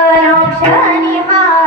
क्षणी हाची